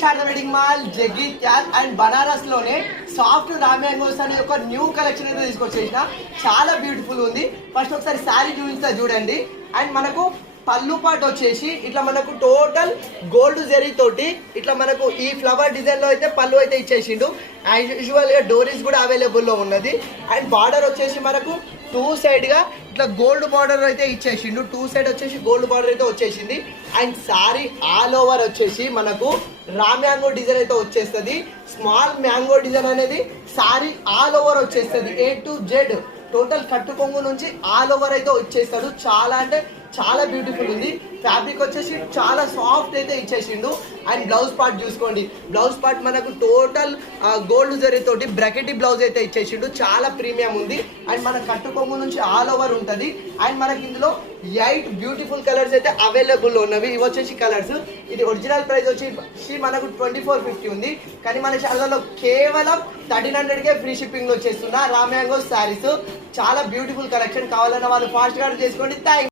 Sharada wedding mall Jagtial and Banaras లోనే soft రామ్యాంగోస్ అనే ఒక న్యూ కలెక్షన్ అయితే తీసుకొచ్చేసిన చాలా బ్యూటిఫుల్ ఉంది. ఫస్ట్ ఒకసారి శారీ చూపిస్తా చూడండి. అండ్ మనకు పళ్ళు పాటు వచ్చేసి ఇట్లా మనకు టోటల్ గోల్డ్ జెరీ తోటి ఇట్లా మనకు ఈ ఫ్లవర్ డిజైన్ లో అయితే పళ్ళు అయితే ఇచ్చేసిండు. యాజ్ యూజువల్ గా డోరీస్ కూడా అవైలబుల్ లో ఉన్నది. అండ్ బార్డర్ వచ్చేసి మనకు టూ సైడ్ గా ఇట్లా గోల్డ్ బార్డర్ అయితే ఇచ్చేసిండు. టూ సైడ్ వచ్చేసి గోల్డ్ బార్డర్ అయితే వచ్చేసింది. అండ్ సారీ ఆల్ ఓవర్ వచ్చేసి మనకు రా మ్యాంగో డిజైన్ అయితే వచ్చేస్తుంది. స్మాల్ మ్యాంగో డిజైన్ అనేది సారీ ఆల్ ఓవర్ వచ్చేస్తుంది. A to Z టోటల్ కట్టు కొంగు నుంచి ఆల్ ఓవర్ అయితే వచ్చేస్తాడు. చాలా అంటే చాలా బ్యూటిఫుల్ ఉంది. ఫ్యాబ్రిక్ వచ్చేసి చాలా సాఫ్ట్ అయితే ఇచ్చేసిండు. అండ్ బ్లౌజ్ పార్ట్ చూసుకోండి. బ్లౌజ్ పార్ట్ మనకు టోటల్ గోల్డ్ జరీ తోటి బ్రాకెటీ బ్లౌజ్ అయితే ఇచ్చేసిండు. చాలా ప్రీమియం ఉంది. అండ్ మన కట్టు కొంగు నుంచి ఆల్ ఓవర్ ఉంటుంది. అండ్ మనకి ఇందులో 8 బ్యూటిఫుల్ కలర్స్ అయితే అవైలబుల్ ఉన్నవి. ఇవి వచ్చేసి కలర్స్. ఇది ఒరిజినల్ ప్రైస్ వచ్చి మనకు 2450 ఉంది. కానీ మన ఛానల్లో కేవలం 1300కే ఫ్రీ షిప్పింగ్ వచ్చేస్తున్నా రా మ్యాంగో శారీస్. చాలా బ్యూటిఫుల్ కలెక్షన్. కావాలన్న వాళ్ళు ఫాస్ట్ గా చేసుకోండి. థ్యాంక్స్.